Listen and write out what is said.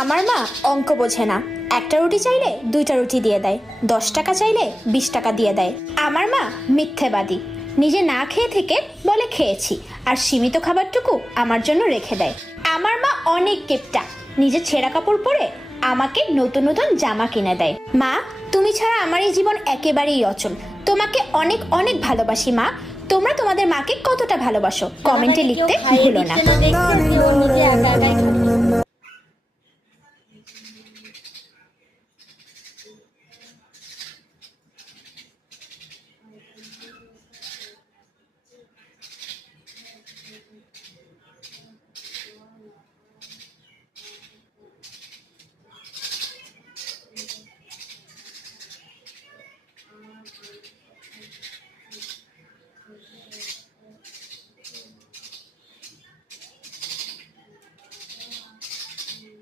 আমার মা অঙ্ক বোঝে না, একটা রুটি চাইলে দুইটা রুটি দিয়ে দেয়, 10 টাকা চাইলে 20 টাকা দিয়ে দেয়। আমার মা মিথ্যেবাদী, নিজে না খেয়ে থেকে বলে খেয়েছি, আর সীমিত খাবারটুকু আমার জন্য রেখে দেয়। আমার মা অনেক কেপটা, নিজে ছেঁড়া কাপড় পরে আমাকে নতুন নতুন জামা কিনে দেয়। মা, তুমি ছাড়া আমার এই জীবন একেবারেই অচল। তোমাকে অনেক অনেক ভালোবাসি মা। তোমরা তোমাদের মাকে কতটা ভালোবাসো কমেন্টে লিখতে ভুলো না।